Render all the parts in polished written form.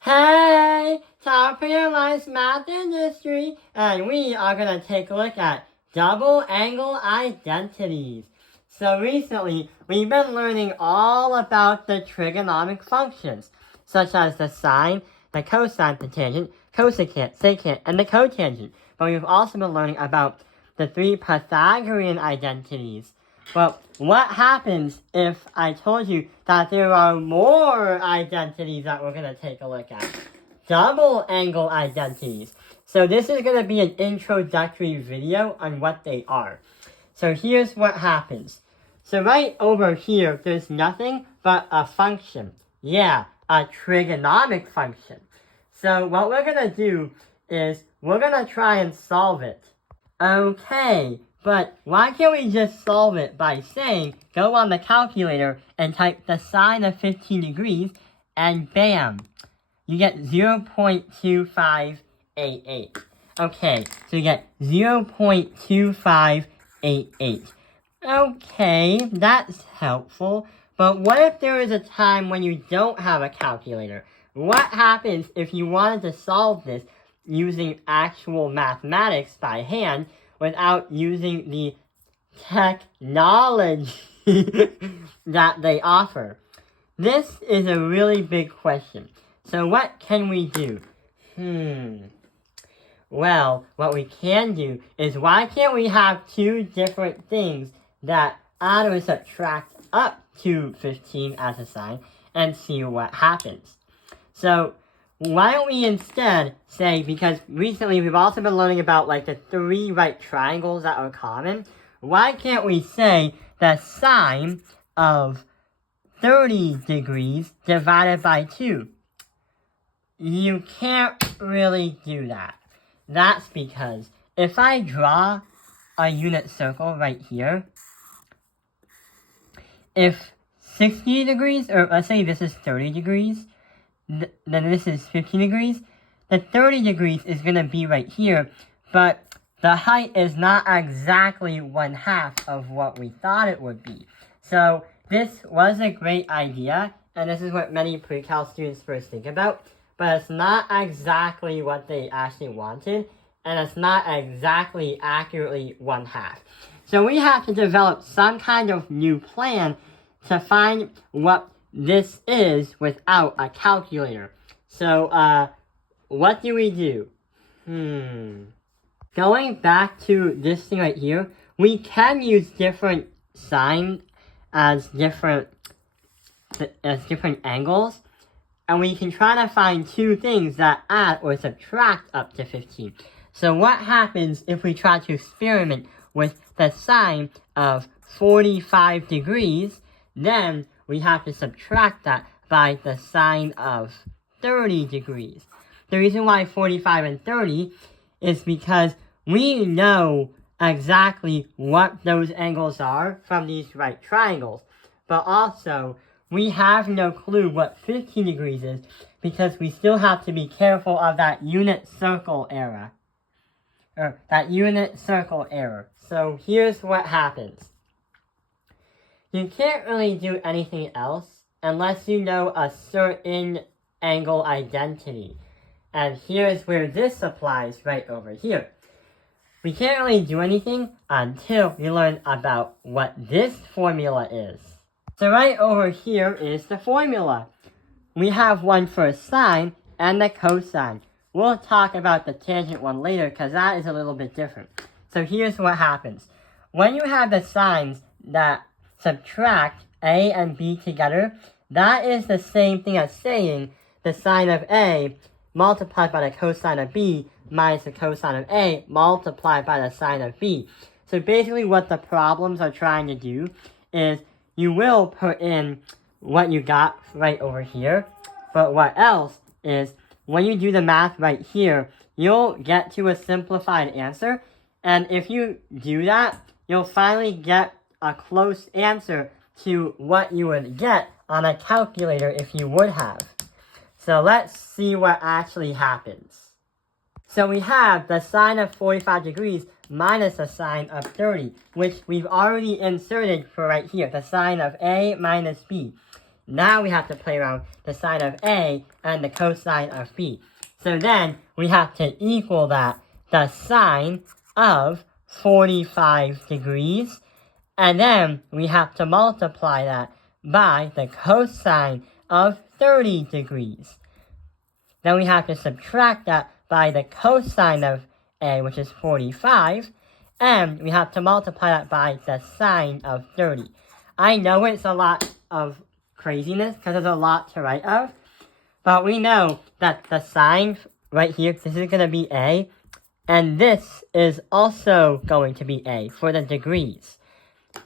Hey, top of your life's math industry, and we are going to take a look at double angle identities. So recently, we've been learning all about the trigonomic functions, such as the sine, the cosine, the tangent, cosecant, secant, and the cotangent. But we've also been learning about the three Pythagorean identities. Well, what happens if I told you that there are more identities that we're going to take a look at? Double angle identities. So this is going to be an introductory video on what they are. So here's what happens. So right over here, there's nothing but a function. Yeah, a trigonomic function. So what we're going to do is we're going to try and solve it. Okay. But why can't we just solve it by saying, go on the calculator and type the sine of 15 degrees, and bam, you get 0.2588. Okay, so you get 0.2588. Okay, that's helpful, but what if there is a time when you don't have a calculator? What happens if you wanted to solve this using actual mathematics by hand, without using the technology that they offer? This is a really big question. So what can we do? Well, what we can do is, why can't we have two different things that add or subtract up to 15 as a sign and see what happens? So why don't we instead say, because recently we've also been learning about like the three right triangles that are common, why can't we say the sine of 30 degrees divided by 2? You can't really do that. That's because if I draw a unit circle right here, if 60 degrees, or let's say this is 30 degrees, then this is 15 degrees, the 30 degrees is going to be right here, but the height is not exactly 1/2 of what we thought it would be. So this was a great idea, and this is what many pre-cal students first think about, but it's not exactly what they actually wanted, and it's not exactly accurately 1/2. So we have to develop some kind of new plan to find what this is without a calculator. So, what do we do? Going back to this thing right here, we can use different signs as different angles, and we can try to find two things that add or subtract up to 15. So what happens if we try to experiment with the sine of 45 degrees, then we have to subtract that by the sine of 30 degrees. The reason why 45 and 30 is because we know exactly what those angles are from these right triangles. But also, we have no clue what 15 degrees is, because we still have to be careful of that unit circle error. So here's what happens. You can't really do anything else unless you know a certain angle identity. And here's where this applies right over here. We can't really do anything until we learn about what this formula is. So right over here is the formula. We have one for sine and the cosine. We'll talk about the tangent one later, because that is a little bit different. So here's what happens. When you have the signs that subtract a and b together, that is the same thing as saying the sine of a multiplied by the cosine of b minus the cosine of a multiplied by the sine of b. So basically what the problems are trying to do is, you will put in what you got right over here, but what else is, when you do the math right here, you'll get to a simplified answer, and if you do that, you'll finally get a close answer to what you would get on a calculator if you would have. So let's see what actually happens. So we have the sine of 45 degrees minus the sine of 30, which we've already inserted for right here, the sine of a minus b. Now we have to play around the sine of A and the cosine of B. So then we have to equal that, the sine of 45 degrees, and then we have to multiply that by the cosine of 30 degrees. Then we have to subtract that by the cosine of A, which is 45, and we have to multiply that by the sine of 30. I know it's a lot of craziness because there's a lot to write of, but we know that the sine right here, this is going to be A, and this is also going to be A for the degrees.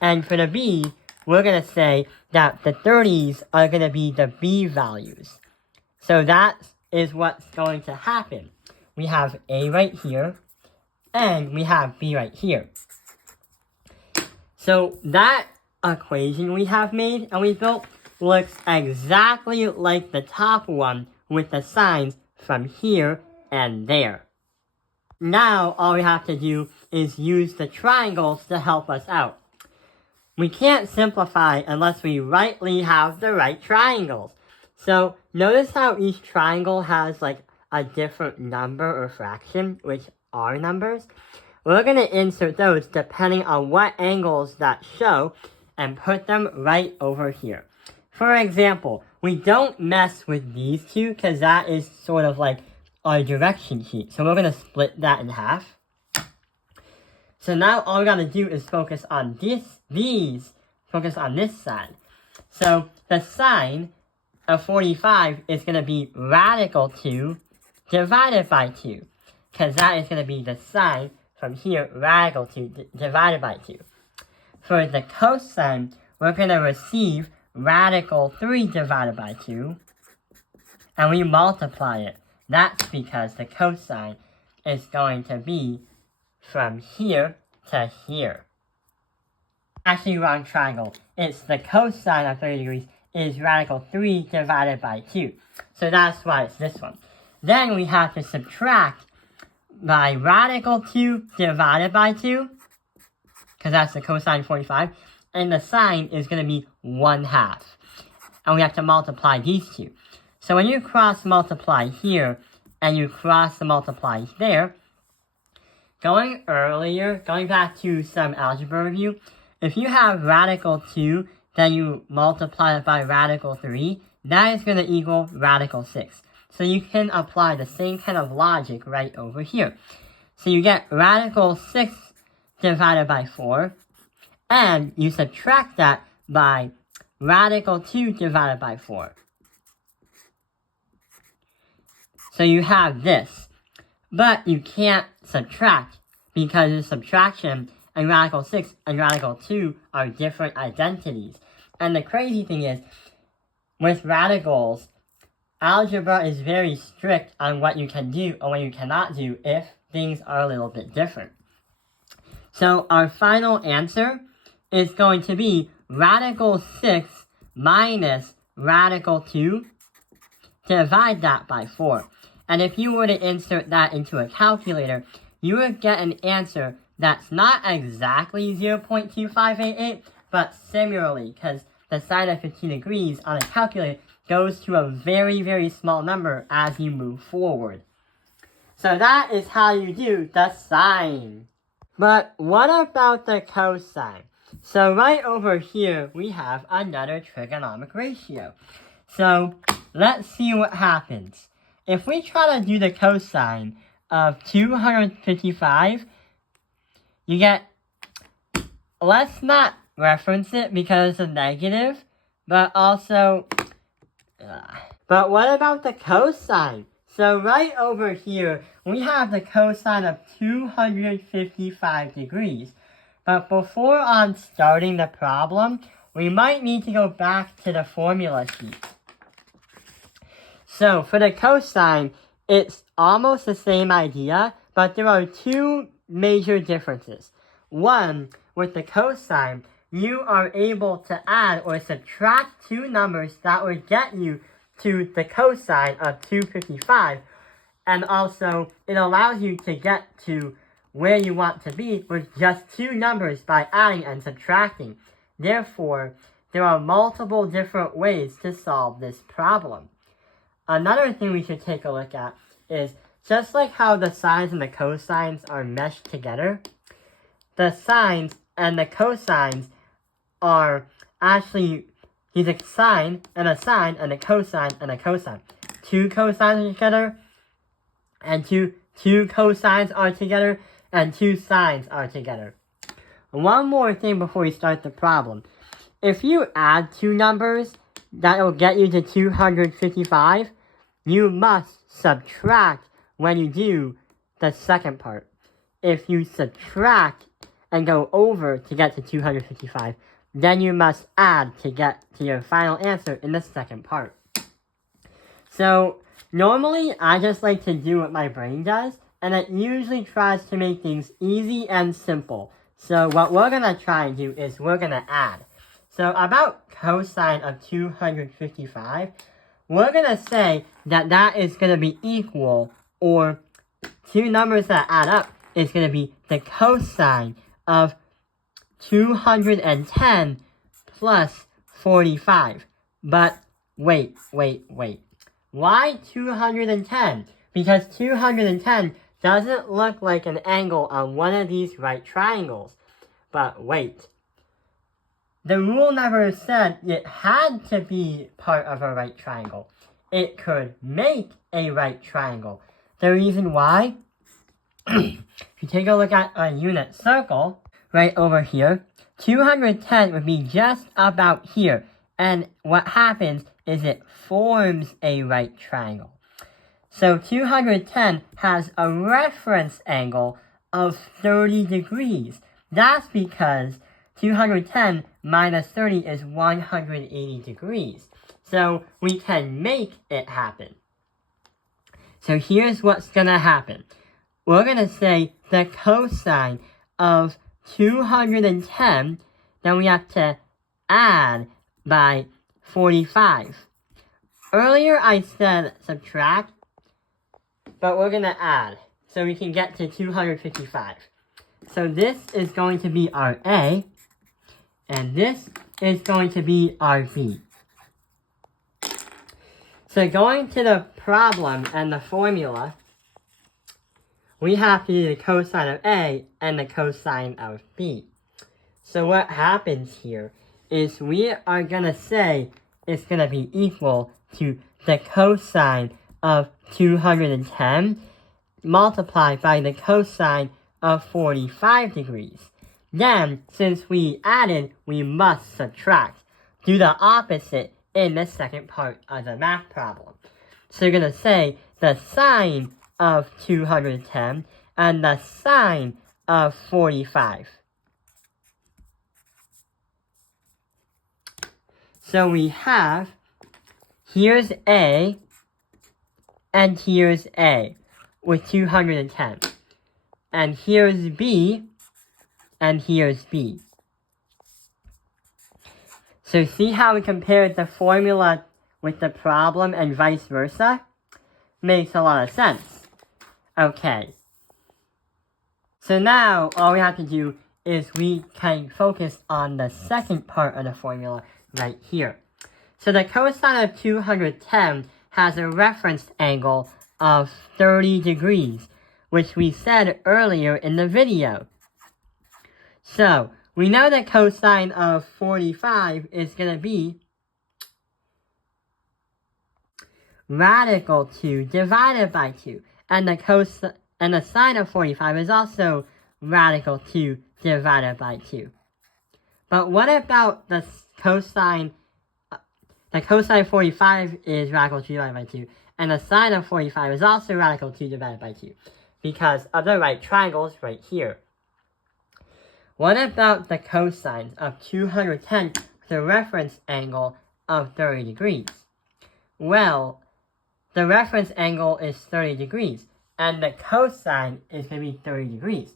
And for the B, we're going to say that the 30s are going to be the B values. So that is what's going to happen. We have A right here, and we have B right here. So that equation we have made and we built looks exactly like the top one with the signs from here and there. Now all we have to do is use the triangles to help us out. We can't simplify unless we rightly have the right triangles. So notice how each triangle has like a different number or fraction, which are numbers. We're going to insert those depending on what angles that show and put them right over here. For example, we don't mess with these two because that is sort of like our direction sheet. So we're going to split that in half. So now all we got to do is focus on focus on this side. So the sine of 45 is going to be radical 2 divided by 2. Because that is going to be the sine from here, radical 2 divided by 2. For the cosine, we're going to receive radical 3 divided by 2. And we multiply it. That's because the cosine is going to be from here to here. Actually, wrong triangle. It's the cosine of 30 degrees is radical 3 divided by 2. So that's why it's this one. Then we have to subtract by radical 2 divided by 2, because that's the cosine 45, and the sine is going to be 1/2. And we have to multiply these two. So when you cross multiply here, and you cross multiply there, going back to some algebra review, if you have radical 2, then you multiply it by radical 3, that is going to equal radical 6. So you can apply the same kind of logic right over here. So you get radical 6 divided by 4, and you subtract that by radical 2 divided by 4. So you have this, but you can't subtract because the subtraction and radical 6 and radical 2 are different identities. And the crazy thing is, with radicals, algebra is very strict on what you can do or what you cannot do if things are a little bit different. So our final answer is going to be radical 6 minus radical 2. Divide that by 4. And if you were to insert that into a calculator, you would get an answer that's not exactly 0.2588, but similarly, because the sine of 15 degrees on a calculator goes to a very, very small number as you move forward. So that is how you do the sine. But what about the cosine? So right over here, we have another trigonomic ratio. So let's see what happens. If we try to do the cosine of 255, you get, let's not reference it because it's a negative, but also, but what about the cosine? So right over here, we have the cosine of 255 degrees. But before on starting the problem, we might need to go back to the formula sheet. So for the cosine, it's almost the same idea, but there are two major differences. One, with the cosine, you are able to add or subtract two numbers that would get you to the cosine of 255, and also it allows you to get to where you want to be with just two numbers by adding and subtracting. Therefore, there are multiple different ways to solve this problem. Another thing we should take a look at is just like how the sines and the cosines are meshed together, the sines and the cosines are actually, he's a sine and a sine and a cosine and a cosine. Two cosines are together, and two cosines are together, and two sines are together. One more thing before we start the problem. If you add two numbers, that will get you to 255. You must subtract when you do the second part. If you subtract and go over to get to 255, then you must add to get to your final answer in the second part. So, normally I just like to do what my brain does, and it usually tries to make things easy and simple. So what we're going to try and do is we're going to add. So about cosine of 255, we're going to say that that is going to be equal, or two numbers that add up is going to be the cosine of 210 plus 45. But wait. Why 210? Because 210 doesn't look like an angle on one of these right triangles. But wait. The rule never said it had to be part of a right triangle. It could make a right triangle. The reason why, if you take a look at a unit circle, right over here, 210 would be just about here. And what happens is it forms a right triangle. So 210 has a reference angle of 30 degrees. That's because 210 minus 30 is 180 degrees. So we can make it happen. So here's what's going to happen. We're going to say the cosine of 210, then we have to add by 45. Earlier I said subtract, but we're going to add so we can get to 255. So this is going to be our A, and this is going to be our B. So going to the problem and the formula, we have to do the cosine of A and the cosine of B. So what happens here is we are going to say it's going to be equal to the cosine of 210 multiplied by the cosine of 45 degrees. Then, since we added, we must subtract. Do the opposite in the second part of the math problem. So you're going to say the sine of 210 and the sine of 45. So we have, here's A, and here's A, with 210. And here's B, and here's B. So see how we compared the formula with the problem and vice versa? Makes a lot of sense. Okay. So now, all we have to do is we can focus on the second part of the formula right here. So the cosine of 210 has a reference angle of 30 degrees, which we said earlier in the video. So, we know that cosine of 45 is going to be radical 2 divided by 2. And the sine of 45 is also radical 2 divided by 2. But what about the cosine? The cosine of 45 is radical 2 divided by 2. And the sine of 45 is also radical 2 divided by 2. Because of the right triangles right here. What about the cosines of 210 with a reference angle of 30 degrees? Well, the reference angle is 30 degrees, and the cosine is going to be 30 degrees.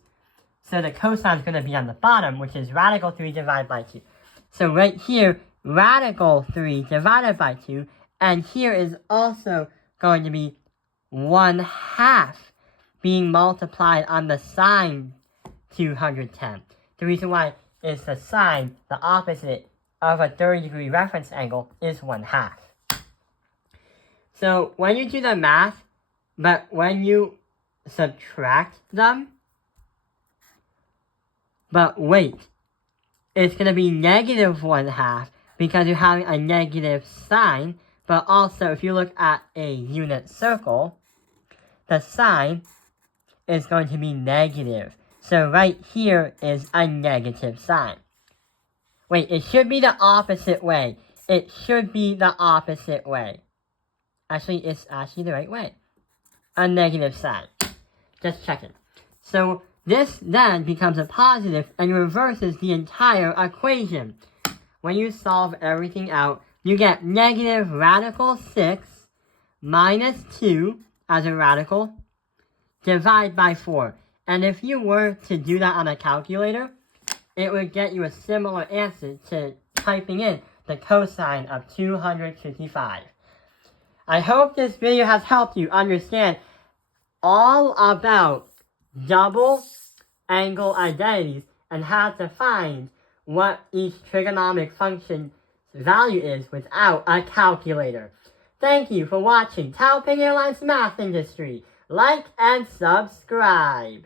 So the cosine is going to be on the bottom, which is radical 3 divided by 2. So right here, radical 3 divided by 2, and here is also going to be 1/2 being multiplied on the sine 210. The reason why is the sine, the opposite of a 30-degree reference angle is 1/2. So when you do the math, but when you subtract them, but wait, it's going to be negative 1/2 because you're having a negative sign, but also if you look at a unit circle, the sign is going to be negative. So right here is a negative sign. Wait, it should be the opposite way. It should be the opposite way. Actually, it's actually the right way. A negative sign. Just checking. So this then becomes a positive and reverses the entire equation. When you solve everything out, you get negative radical 6 minus 2 as a radical, divide by 4. And if you were to do that on a calculator, it would get you a similar answer to typing in the cosine of 255. I hope this video has helped you understand all about double angle identities and how to find what each trigonometric function value is without a calculator. Thank you for watching Taoping Airlines Math Industry. Like and subscribe.